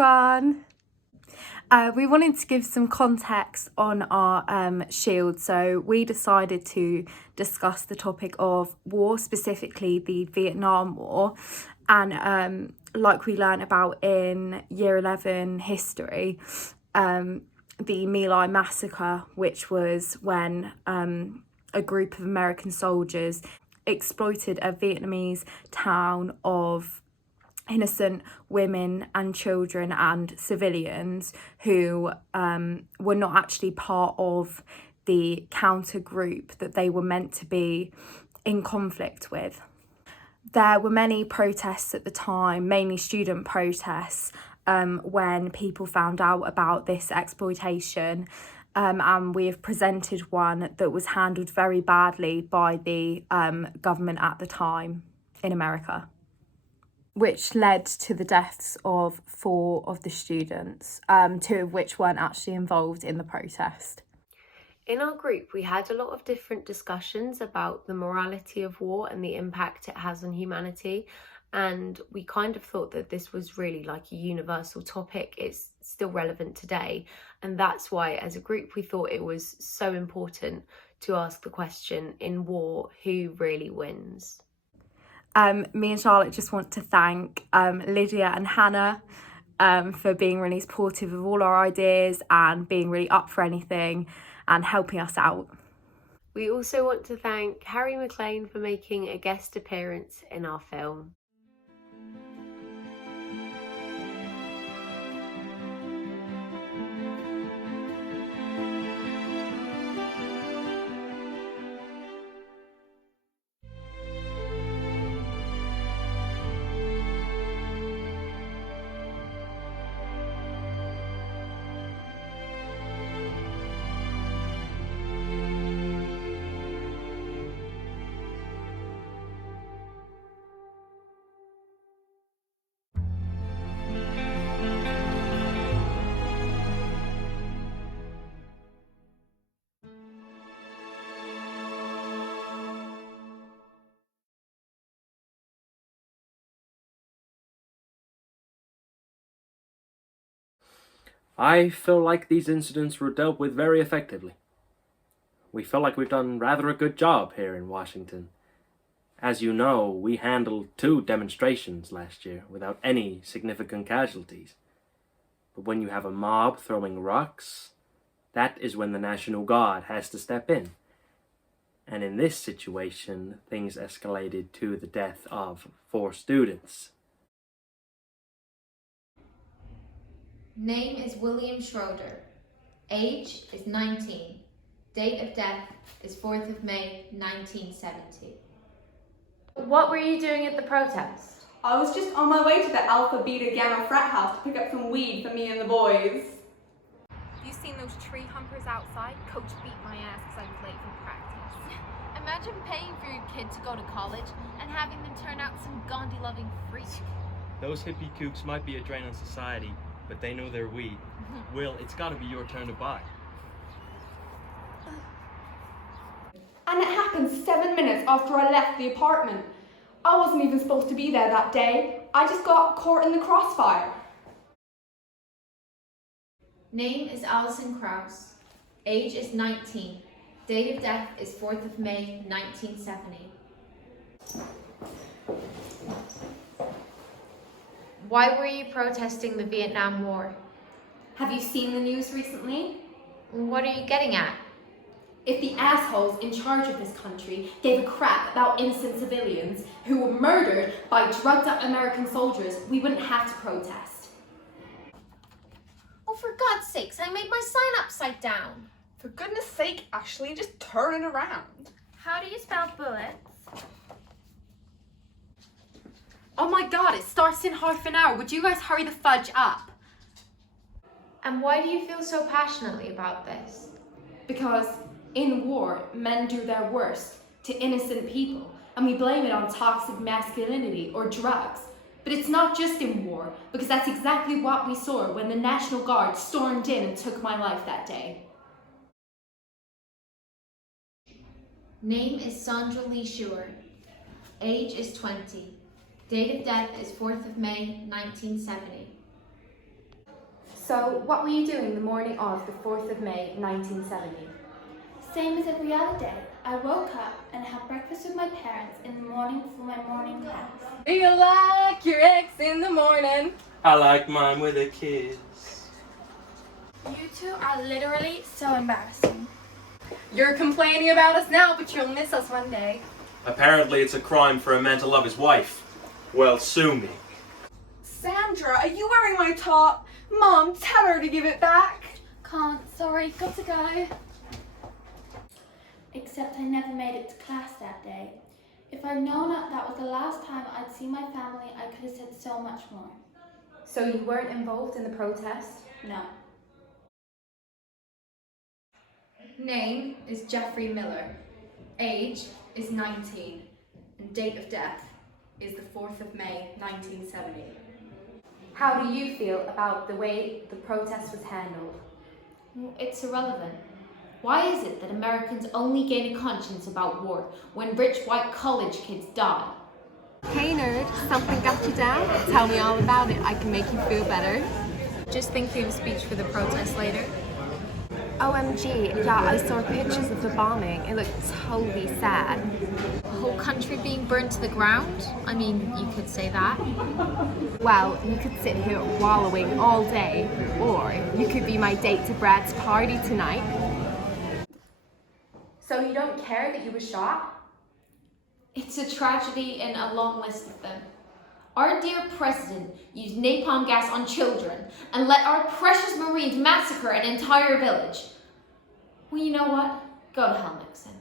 everyone. We wanted to give some context on our shield, so we decided to discuss the topic of war, specifically the Vietnam War, and like we learned about in Year 11 history, the My Lai massacre, which was when a group of American soldiers exploited a Vietnamese town of innocent women and children and civilians who were not actually part of the counter group that they were meant to be in conflict with. There were many protests at the time, mainly student protests, when people found out about this exploitation, and we have presented one that was handled very badly by the government at the time in America, which led to the deaths of 4 of the students, 2 of which weren't actually involved in the protest. In our group, we had a lot of different discussions about the morality of war and the impact it has on humanity. And we kind of thought that this was really like a universal topic. It's still relevant today. And that's why, as a group, we thought it was so important to ask the question, in war, who really wins? Me and Charlotte just want to thank Lydia and Hannah for being really supportive of all our ideas and being really up for anything and helping us out. We also want to thank Harry McClean for making a guest appearance in our film. I feel like these incidents were dealt with very effectively. We feel like we've done rather a good job here in Washington. As you know, we handled 2 demonstrations last year without any significant casualties. But when you have a mob throwing rocks, that is when the National Guard has to step in. And in this situation, things escalated to the death of 4 students. Name is William Schroeder. Age is 19. Date of death is 4th of May, 1970. What were you doing at the protest? I was just on my way to the Alpha Beta Gamma frat house to pick up some weed for me and the boys. You seen those tree humpers outside? Coach beat my ass because I was late for practice. Imagine paying for your kid to go to college and having them turn out some Gandhi-loving freak. Those hippie kooks might be a drain on society, but they know their weed. Will, it's gotta be your turn to buy. And it happened 7 minutes after I left the apartment. I wasn't even supposed to be there that day. I just got caught in the crossfire. Name is Alison Krause. Age is 19. Date of death is 4th of May, 1970. Why were you protesting the Vietnam War? Have you seen the news recently? What are you getting at? If the assholes in charge of this country gave a crap about innocent civilians who were murdered by drugged up American soldiers, we wouldn't have to protest. Oh, for God's sakes, I made my sign upside down. For goodness sake, Ashley, just turn it around. How do you spell bullets? Oh my God, it starts in half an hour. Would you guys hurry the fudge up? And why do you feel so passionately about this? Because in war, men do their worst to innocent people, and we blame it on toxic masculinity or drugs. But it's not just in war, because that's exactly what we saw when the National Guard stormed in and took my life that day. Name is Sandra Lee Schuer. Age is 20. Date of death is 4th of May, 1970. So, what were you doing the morning of the 4th of May, 1970? Same as every other day. I woke up and had breakfast with my parents in the morning for my morning class. Do you like your eggs in the morning? I like mine with a kiss. You two are literally so embarrassing. You're complaining about us now, but you'll miss us one day. Apparently it's a crime for a man to love his wife. Well, sue me. Sandra, are you wearing my top? Mom, tell her to give it back. Can't, sorry, got to go. Except I never made it to class that day. If I'd known that was the last time I'd see my family, I could have said so much more. So you weren't involved in the protest? No. Name is Jeffrey Miller. Age is 19. And date of death is the 4th of May, 1970. How do you feel about the way the protest was handled? It's irrelevant. Why is it that Americans only gain a conscience about war when rich white college kids die? Hey nerd, something got you down? Tell me all about it. I can make you feel better. Just thinking of a speech for the protest later. OMG, yeah, I saw pictures of the bombing. It looked totally sad. The whole country being burned to the ground? I mean, you could say that. Well, you could sit here wallowing all day, or you could be my date to Brad's party tonight. So you don't care that you were shot? It's a tragedy and a long list of them. Our dear president used napalm gas on children and let our precious Marines massacre an entire village. Well, you know what? Go to hell, Nixon.